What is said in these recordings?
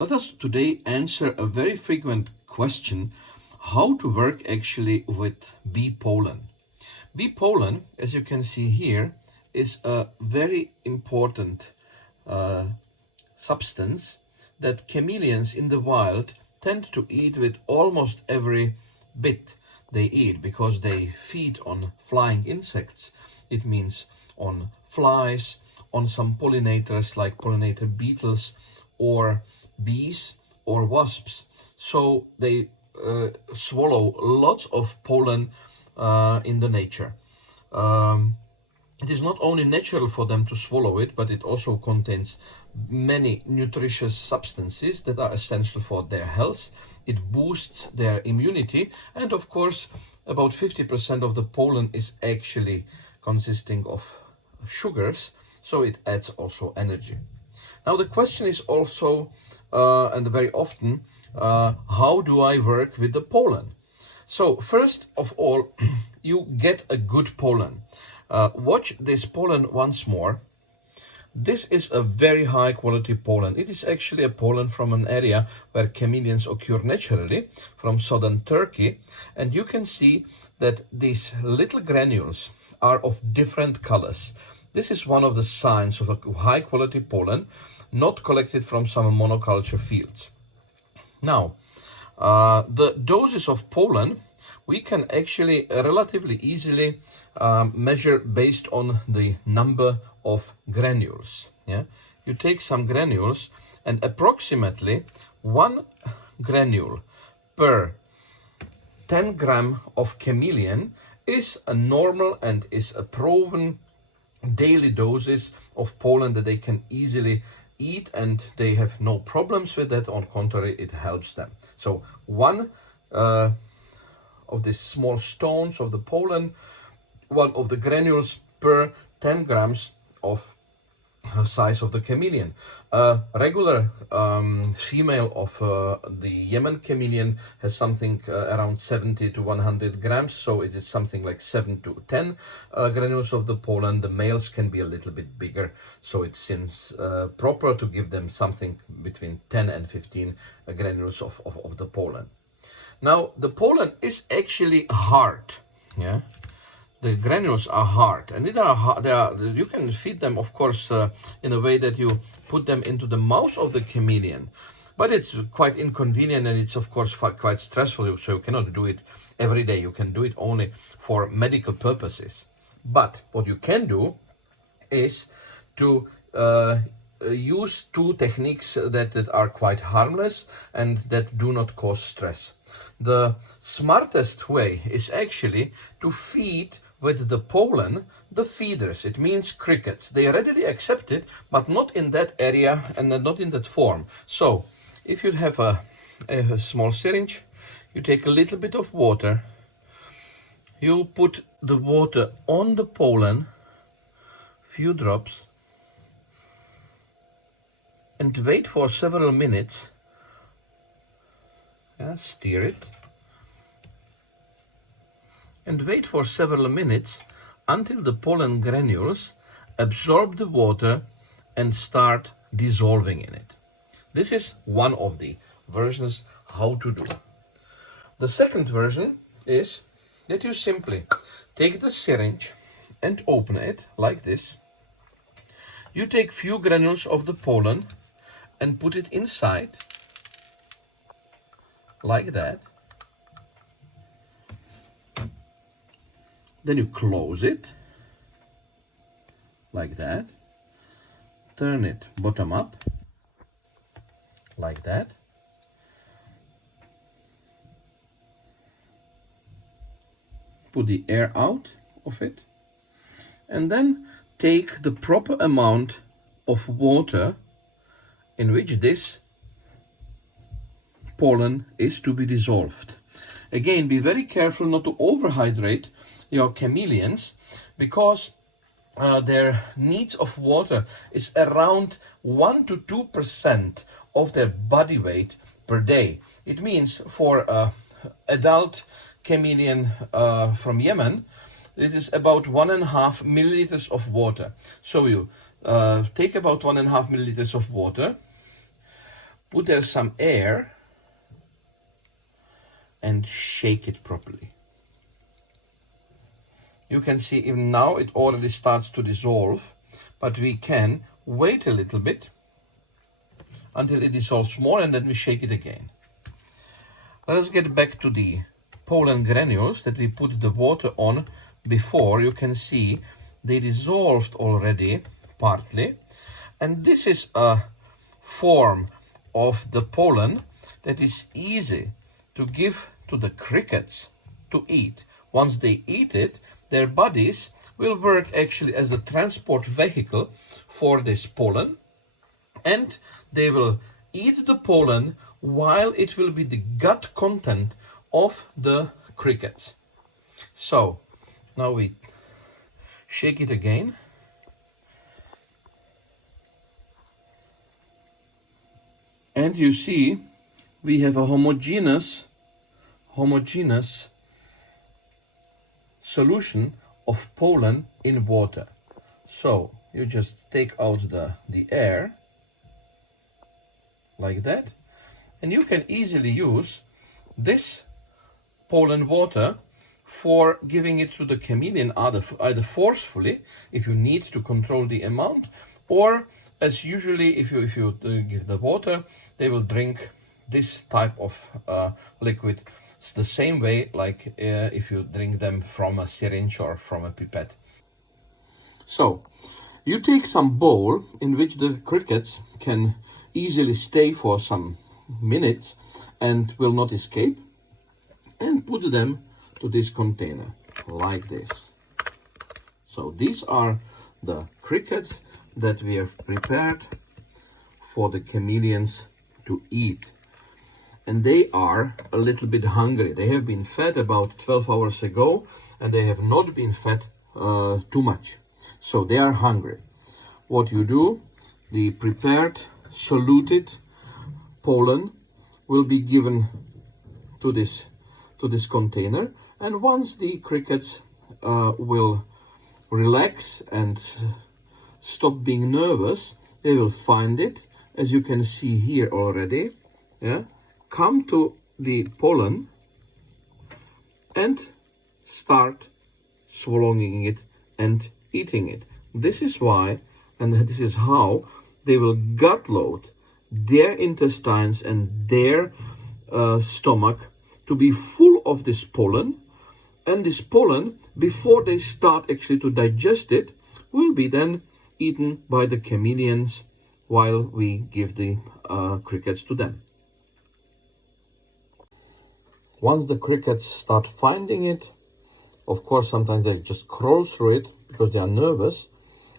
Let us today answer a very frequent question: how to work actually with bee pollen. Bee pollen, as you can see here, is a very important substance that chameleons in the wild tend to eat with almost every bit they eat, because they feed on flying insects. It means on flies, on some pollinators like pollinator beetles or bees or wasps. So they swallow lots of pollen in the nature. It is not only natural for them to swallow it, but it also contains many nutritious substances that are essential for their health. It boosts their immunity, and of course, about 50% of the pollen is actually consisting of sugars, so it adds also energy. Now, the question is also, and very often, how do I work with the pollen? So, first of all, you get a good pollen. Watch this pollen once more. This is a very high quality pollen. It is actually a pollen from an area where chameleons occur naturally, from southern Turkey. And you can see that these little granules are of different colors. This is one of the signs of a high quality pollen, not collected from some monoculture fields. Now, the doses of pollen we can actually relatively easily measure based on the number of granules. Yeah, you take some granules, and approximately 1 granule per 10 gram of chameleon is a normal and is a proven daily doses of pollen that they can easily eat, and they have no problems with that. On contrary, it helps them. So one of these small stones of the pollen, one of the granules per 10 grams of size of the chameleon. A regular female of the Yemen chameleon has something around 70 to 100 grams, so it is something like 7 to 10 granules of the pollen. The males can be a little bit bigger, so it seems proper to give them something between 10 and 15 granules of the pollen. Now, the pollen is actually hard. Yeah, the granules are hard, and you can feed them, of course, in a way that you put them into the mouth of the chameleon, but it's quite inconvenient, and it's of course quite stressful, so you cannot do it every day. You can do it only for medical purposes. But what you can do is to use two techniques that are quite harmless and that do not cause stress. The smartest way is actually to feed with the pollen the feeders. It means crickets. They readily accept it, but not in that area and not in that form. So if you have a small syringe, you take a little bit of water, you put the water on the pollen, few drops, and wait for several minutes. Yeah, stir it and wait for several minutes until the pollen granules absorb the water and start dissolving in it. This is one of the versions how to do. The second version is that you simply take the syringe and open it like this. You take few granules of the pollen and put it inside like that. Then you close it like that. Turn it bottom up like that. Put the air out of it, and then take the proper amount of water in which this pollen is to be dissolved. Again, be very careful not to overhydrate your chameleons, because their needs of water is around 1 to 2% of their body weight per day. It means for an adult chameleon from Yemen, it is about 1.5 milliliters of water. So you take about 1.5 milliliters of water, put there some air and shake it properly. You can see even now it already starts to dissolve, but we can wait a little bit until it dissolves more, and then we shake it again. Let us get back to the pollen granules that we put the water on before. You can see they dissolved already partly, and this is a form of the pollen that is easy to give to the crickets to eat. Once they eat it, their bodies will work actually as a transport vehicle for this pollen, and they will eat the pollen while it will be the gut content of the crickets. So now we shake it again. And you see we have a homogeneous solution of pollen in water. So you just take out the air like that, and you can easily use this pollen water for giving it to the chameleon either forcefully if you need to control the amount, or as usually if you give the water, they will drink this type of liquid. It's the same way like if you drink them from a syringe or from a pipette. So you take some bowl in which the crickets can easily stay for some minutes and will not escape, and put them to this container like this. So these are the crickets that we have prepared for the chameleons to eat. And they are a little bit hungry. They have been fed about 12 hours ago, and they have not been fed too much. So they are hungry. What you do, the prepared soluted pollen will be given to this container, and once the crickets will relax and stop being nervous, they will find it, as you can see here already, come to the pollen and start swallowing it and eating it. This is why, and this is how they will gut load their intestines and their stomach to be full of this pollen, and this pollen, before they start actually to digest it, will be then eaten by the chameleons while we give the crickets to them. Once the crickets start finding it, of course sometimes they just crawl through it because they are nervous,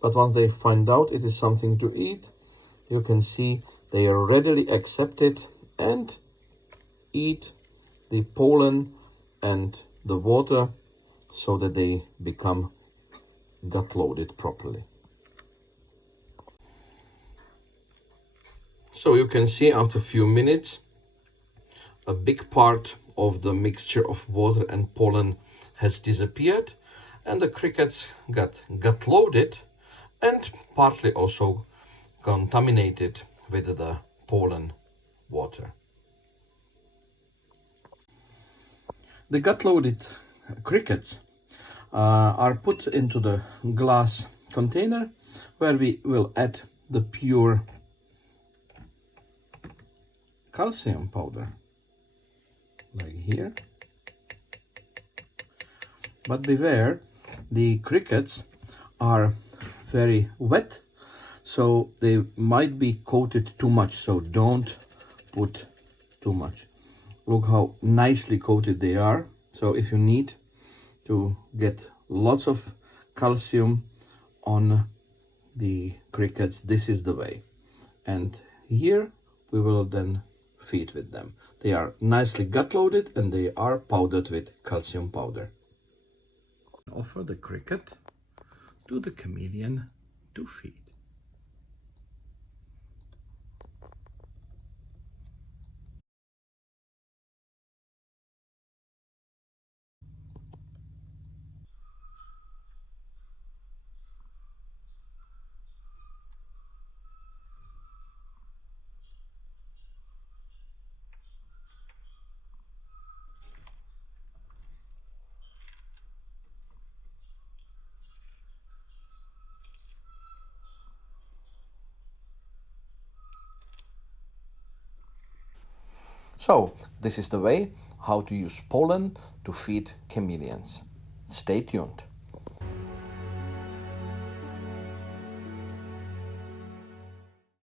but once they find out it is something to eat, you can see they readily accept it and eat the pollen and the water so that they become gut loaded properly. So you can see after a few minutes a big part of the mixture of water and pollen has disappeared, and the crickets got gut loaded and partly also contaminated with the pollen water. The gut-loaded crickets are put into the glass container where we will add the pure calcium powder, like here. But beware, the crickets are very wet, so they might be coated too much, so don't put too much. Look how nicely coated they are. So if you need to get lots of calcium on the crickets, this is the way. And here we will then feed with them. They are nicely gut loaded and they are powdered with calcium powder. Offer the cricket to the chameleon to feed. So, this is the way how to use pollen to feed chameleons. Stay tuned.